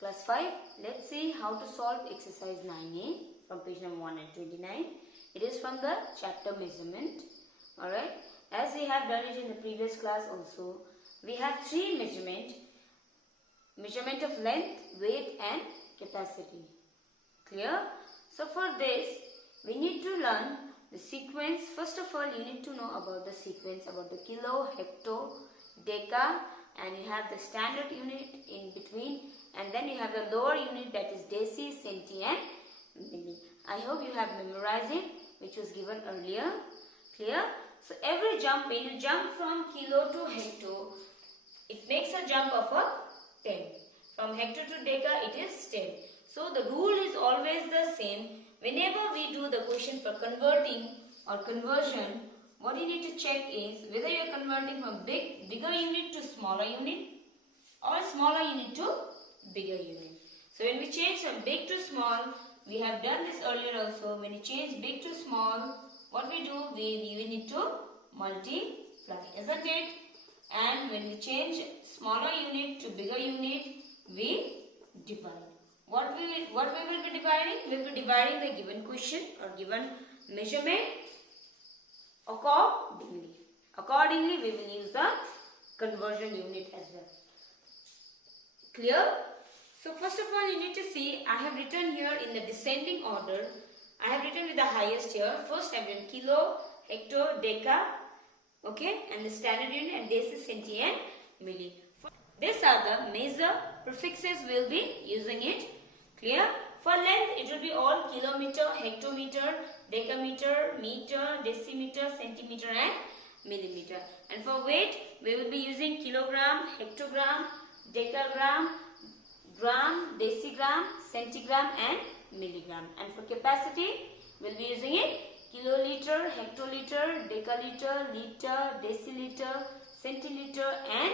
Class 5, let's see how to solve exercise 9a from page number 129. It is from the chapter measurement. Alright, as we have done it in the previous class also, we have three measurement of length, weight and capacity. Clear? So for this, we need to learn the sequence. First of all, you need to know about the sequence, about the kilo, hecto, deca, and you have the standard unit in between, and then you have the lower unit, that is deci, centi and milli. I hope you have memorized it, which was given earlier. Clear? So every jump, when you jump from kilo to hecto, it makes a jump of a 10. From hecto to deca, it is 10. So the rule is always the same. Whenever we do the question for converting or conversion, what you need to check is whether you are converting from bigger unit to smaller unit or smaller unit to bigger unit. So when we change from big to small, we have done this earlier also. When you change big to small, what we do, we need to multiply, isn't it? And when we change smaller unit to bigger unit, we divide. What we will be dividing? We will be dividing the given question or given measurement accordingly. Accordingly, we will use the conversion unit as well. Clear? So first of all, you need to see, I have written here in the descending order. I have written with the highest here. First I have written kilo, hecto, deca, okay, and the standard unit, and deci, centi and milli. These are the measure prefixes we will be using it. Clear? For length, it will be all kilometer, hectometer, decameter, meter, decimeter, centimeter and millimeter. And for weight, we will be using kilogram, hectogram, decagram, gram, decigram, centigram and milligram. And for capacity, we will be using it kiloliter, hectoliter, decaliter, liter, deciliter, centiliter and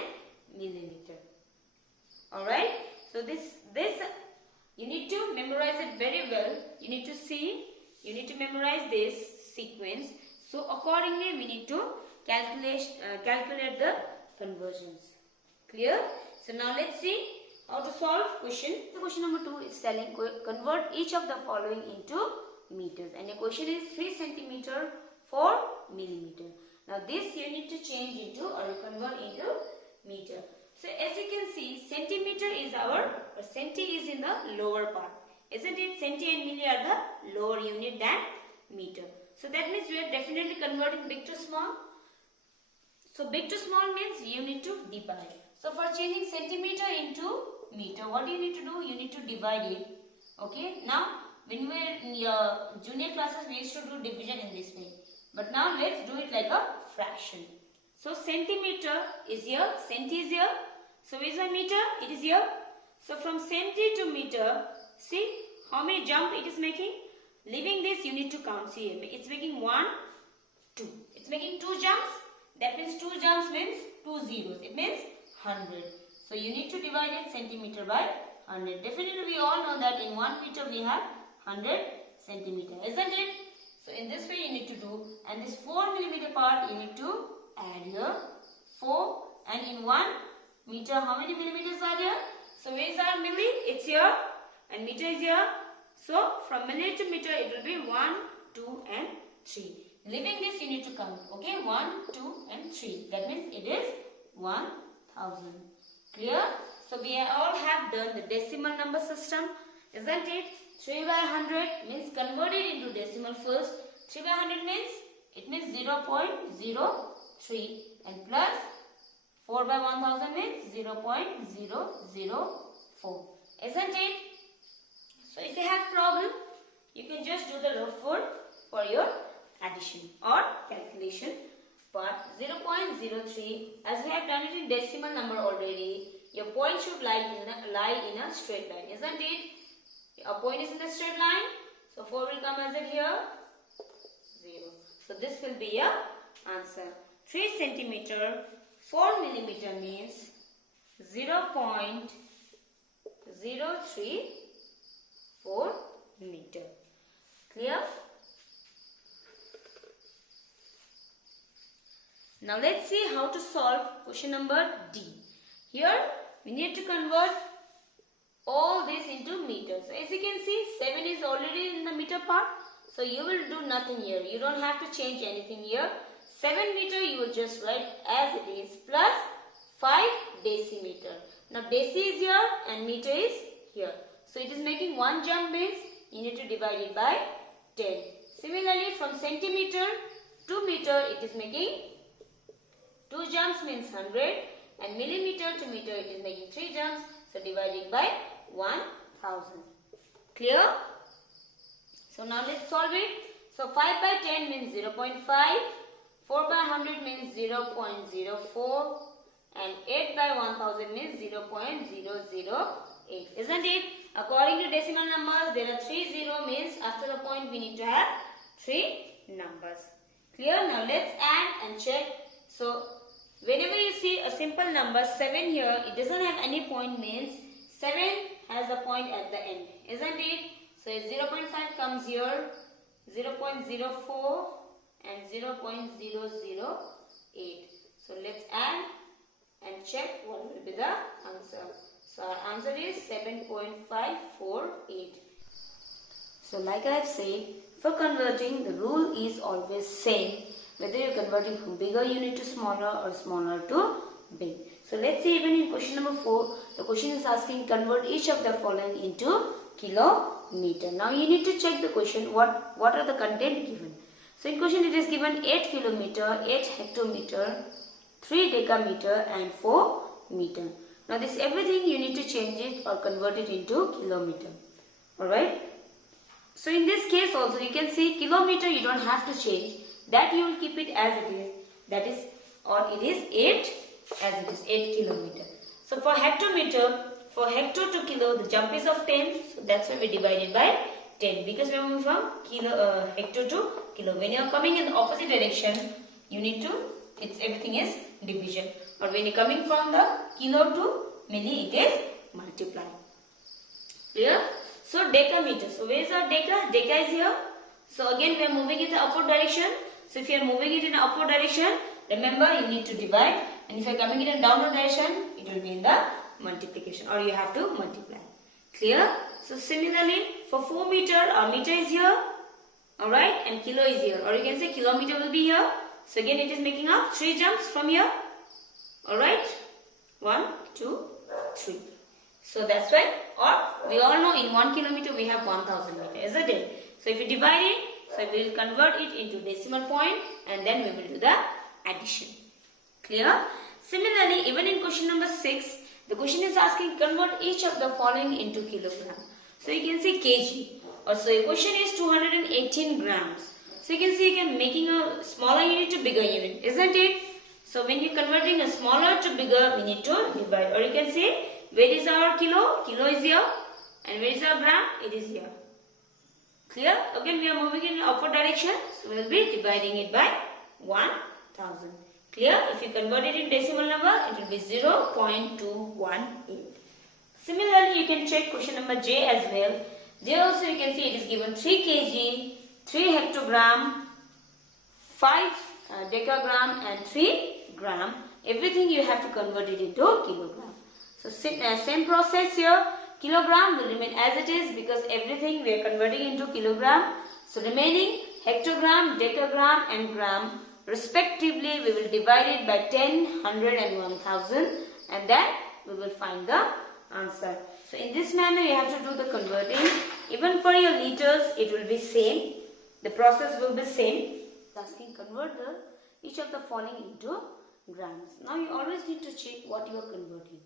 milliliter. Alright, so this you need to memorize it very well. You need to see, you need to memorize this sequence. So accordingly, we need to calculate the conversions. Clear? So now let's see how to solve question. So question number 2 is telling convert each of the following into meters, and the question is 3 centimeter 4 millimeter. Now this you need to change into or convert into meter. So as you can see, centimeter is centi is in the lower part, isn't it? Centi and milli are the lower unit than meter. So that means we are definitely converting big to small. So big to small means you need to divide. So for changing centimeter into meter, what you need to do? You need to divide it. Okay. Now when we were in your junior classes, we used to do division in this way. But now let's do it like a fraction. So centimeter is here, centi is here. So is a meter? It is here. So from centi to meter, see how many jump it is making? Leaving this, you need to count. See, it's making 1, 2. It's making 2 jumps. That means 2 jumps means 2 zeros. It means 100. So you need to divide it centimeter by 100. Definitely we all know that in 1 meter we have 100 centimeter, isn't it? So in this way you need to do, and this 4 millimeter part you need to add here 4, and in 1 meter how many millimeters are there? So where is our milli? It's here, and meter is here. So from milli to meter it will be 1, 2 and 3. Leaving this you need to count. Okay, 1, 2 and 3. That means it is 1000. Clear? So we all have done the decimal number system, isn't it? 3 by 100 means convert it into decimal first. 3 by 100 means it means 0.03, and plus 4 by 1000 means 0.004, isn't it? So if you have problem, you can just do the rough word for your addition or calculation part. 0.03, as we have done it in decimal number already, your point should lie in a straight line, isn't it? A point is in the straight line, so 4 will come as it here, 0. So this will be your answer. 3 centimeter 4 millimeter means 0.034 meter. Clear? Now let's see how to solve question number D. Here we need to convert all meters. So as you can see, 7 is already in the meter part. So you will do nothing here. You don't have to change anything here. 7 meter you will just write as it is plus 5 decimeter. Now deci is here and meter is here. So it is making one jump means you need to divide it by 10. Similarly from centimeter to meter it is making 2 jumps means 100 and millimeter to meter it is making 3 jumps. So divide it by 1000. Clear? So now let's solve it. So 5 by 10 means 0.5. 4 by 100 means 0.04 and 8 by 1000 means 0.008. Isn't it? According to decimal numbers, there are 3 0 means after the point we need to have 3 numbers. Clear? Now let's add and check. So whenever you see a simple number 7 here, it doesn't have any point means 7 has a point at the end. Isn't it? So 0.5 comes here, 0.04 and 0.008. So let's add and check what will be the answer. So our answer is 7.548. So like I have said, for converting the rule is always same whether you are converting from bigger unit to smaller or smaller to big. So let's see, even in question number 4, the question is asking convert each of the following into kilometer. Now you need to check the question, what are the content given. So in question it is given 8 kilometer, 8 hectometer, 3 decameter and 4 meter. Now this everything you need to change it or convert it into kilometer. Alright. So in this case also you can see kilometer you don't have to change. That you will keep it as it is. That is, or it is 8 as it is 8 kilometer. So for hectometer, for hecto to kilo the jump is of 10. So that's why we divide it by 10 because we are moving from hecto to kilo. When you are coming in the opposite direction, you need to, everything is division. Or when you are coming from the kilo to milli, it is multiply. Clear? So decameter. So where is our deca? Deca is here. So again we are moving in the upward direction. So if you are moving it in the upward direction, remember you need to divide. And if you are coming in a downward direction, it will be in the multiplication or you have to multiply. Clear? So similarly for 4 meter, our meter is here. Alright, and kilo is here. Or you can say kilometer will be here. So again it is making up 3 jumps from here. Alright, 1, 2, 3. So that's why, or we all know in 1 kilometer we have 1000 meter, isn't it? So if you divide it, so we will convert it into decimal point and then we will do the addition. Clear? Similarly, even in question number 6, the question is asking convert each of the following into kilogram. So you can see kg. Also, your question is 218 grams. So you can see you can making a smaller unit to bigger unit, isn't it? So when you are converting a smaller to bigger, we need to divide. Or you can say, where is our kilo? Kilo is here. And where is our gram? It is here. Clear? Again, we are moving in upward direction. So we will be dividing it by 1000. Clear? If you convert it in decimal number, it will be 0.218. Similarly, you can check question number J as well. J also you can see it is given 3 kg, 3 hectogram, 5 decagram and 3 gram. Everything you have to convert it into kilogram. So same process here. Kilogram will remain as it is because everything we are converting into kilogram. So remaining hectogram, decagram and gram respectively we will divide it by 10, 100 and 1000 and then we will find the answer. So in this manner you have to do the converting. Even for your liters it will be same. The process will be same. Asking convert each of the following into grams. Now you always need to check what you are converting.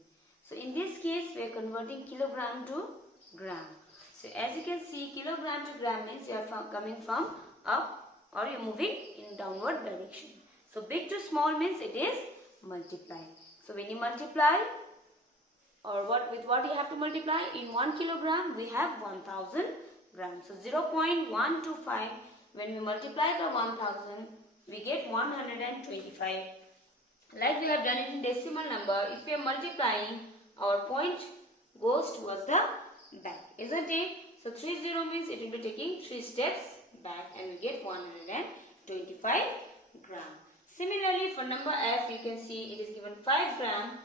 So in this case we are converting kilogram to gram. So as you can see kilogram to gram means you are coming from up or you are moving in downward direction. So big to small means it is multiply. So when you multiply or with what you have to multiply, in 1 kilogram we have 1000 grams. So 0.125 when we multiply by 1000 we get 125. Like we have done it in decimal number, if we are multiplying, our point goes towards the back, isn't it? So 30 means it will be taking 3 steps back and we get 125 gram. Similarly for number F, you can see it is given 5 gram,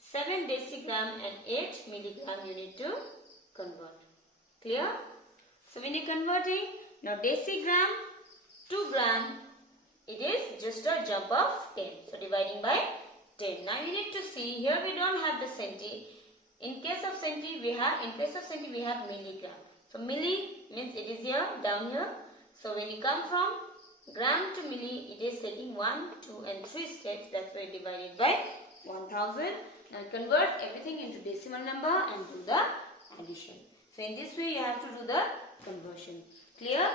7 decigram and 8 milligram you need to convert. Clear? So when you're converting, now decigram to gram, it is just a jump of 10. So dividing by 10. Now you need to see, here we don't have the centi. In place of centi we have milligram. So milli means it is here, down here. So when you come from gram to milli, it is taking 1, 2 and 3 steps. That's why divided by 1000. Now convert everything into decimal number and do the addition. So in this way you have to do the conversion. Clear?